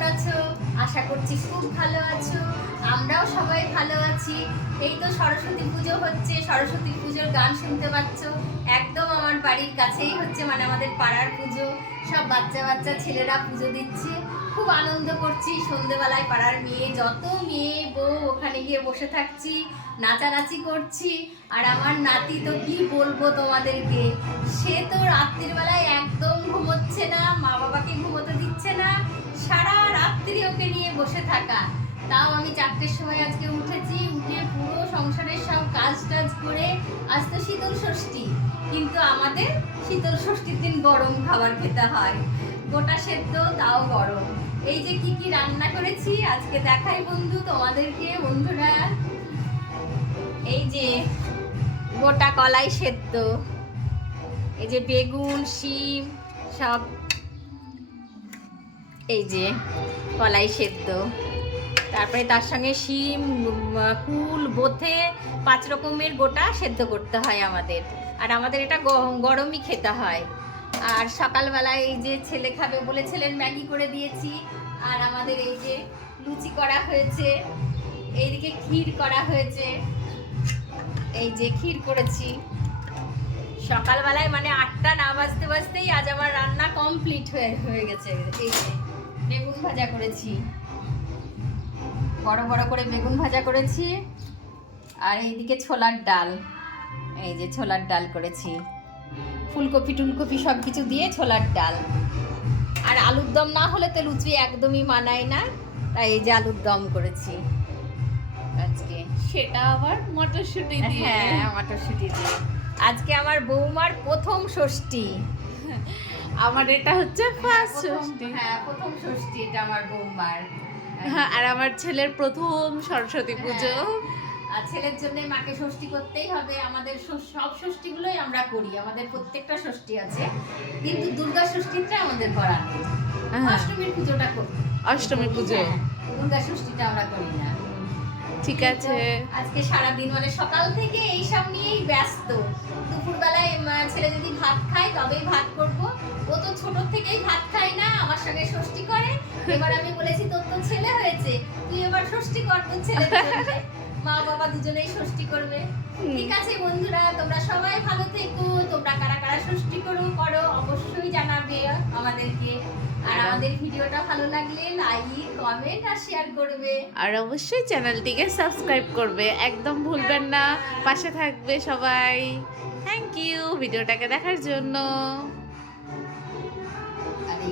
কেমন আছো? আশা করছি খুব ভালো আছো। আমরাও সবাই ভালো আছি। এই তো সরস্বতী পুজো হচ্ছে, সরস্বতী পুজোর গান শুনতে পাচ্ছ। একদম আমার বাড়ির কাছেই হচ্ছে, মানে আমাদের পাড়ার পুজো। সব বাচ্চা বাচ্চা ছেলেরা পুজো দিচ্ছে, খুব আনন্দ করছি। সন্ধেবেলায় পাড়ার মেয়ে যত মেয়ে বউ ওখানে গিয়ে বসে থাকছি, নাচানাচি করছি। আর আমার নাতি তো কি বলবো তোমাদেরকে, সে তো রাত্রির বেলায় একদম ঘুমোচ্ছে না, মা বাবাকে ঘুমোতে দিচ্ছে না, সারা রাত্রি ওকে নিয়ে বসে থাকা। তাও আমি 4টের সময় আজকে উঠেছি, উঠে পুরো সংসারের সব কাজ টাজ করে। আজ তো শীতল ষষ্ঠী, কিন্তু আমাদের শীতল ষষ্ঠীর দিন গরম খাবার খেতে হয়, গোটা সেদ্ধ, তাও গরম। এই যে কি কি রান্না করেছি আজকে দেখাই বন্ধু তোমাদেরকে। বন্ধুরা, এই যে গোটা কলাই সেদ্ধ, এই যে বেগুন, শিম সব, এই যে কলাই সেদ্ধ, তারপরে তার সঙ্গে শিম, কুল, বোথে 5 রকমের গোটা সেদ্ধ করতে হয় আমাদের। আর আমাদের এটা গরমই খেতে হয়। আর সকালবেলায় এই যে ছেলে খাবে বলে ছেলের ম্যাগি করে দিয়েছি। আর আমাদের এই যে লুচি করা হয়েছে, এইদিকে ক্ষীর করা হয়েছে, এই যে ক্ষীর করেছি সকালবেলায়, মানে 8টা না বাজতে বাজতেই আজ আমার রান্না কমপ্লিট হয়ে গেছে। এই যে বেগুন ভাজা করেছি, বড় বড় করে বেগুন ভাজা করেছি। আর এইদিকে ছোলার ডাল, এই যে ছোলার ডাল করেছি, ফুলকপি টুলকপি সব কিছু দিয়ে ছোলার ডাল। আর আলুর দম না হলে তো লুচি একদমই মানায় না, তাই এই যে আলুর দম করেছি আজকে। সেটা আবার মটরশুঁটি দিয়ে। হ্যাঁ, মটরশুঁটি দিয়ে। আজকে আমার বৌমার প্রথম ষষ্ঠী। আমার এটা হচ্ছে ফার্স্ট ষষ্ঠী। হ্যাঁ, প্রথম ষষ্ঠী এটা আমার বৌমার। হ্যাঁ, আর আমার ছেলের প্রথম সরস্বতী পুজো। আর ছেলের জন্য মাকে ষষ্ঠী করতেই হবে। আমাদের সব ষষ্ঠীগুলোই আমরা করি, আমাদের প্রত্যেকটা ষষ্ঠী আছে, কিন্তু দুর্গা ষষ্ঠীটা আমাদের করা নেই। অষ্টমীর পুজোটা করি, অষ্টমী পুজো। দুর্গা ষষ্ঠীটা আমরা করি না। ঠিক আছে। আজকে সারাদিন মানে সকাল থেকে এইসব নিয়েই ব্যস্ত। দুপুরবেলায় ছেলে যদি ভাত খায় তবেই ভাত করব। ও তো ছোট থেকেই ভাত খায় না, আমার সঙ্গে ষষ্ঠী করে। এবার আমি বলেছি তোর তো ছেলে হয়েছে, তুই এবার ষষ্ঠী কর তোর ছেলের জন্য। মা বাবা দুজনেই ষষ্ঠী করবে। ঠিক আছে বন্ধুরা, তোমরা সবাই ভালো থেকো। তোমরা কারা কারা ষষ্ঠী করো অবশ্যই জানাবে আমাদেরকে। আর আমাদের ভিডিওটা ভালো লাগলে লাইক, কমেন্ট আর শেয়ার করবে। আর অবশ্যই চ্যানেলটিকে সাবস্ক্রাইব করবে, একদম ভুলবেন না। পাশে থাকবে সবাই। থ্যাংক ইউ ভিডিওটাকে দেখার জন্য।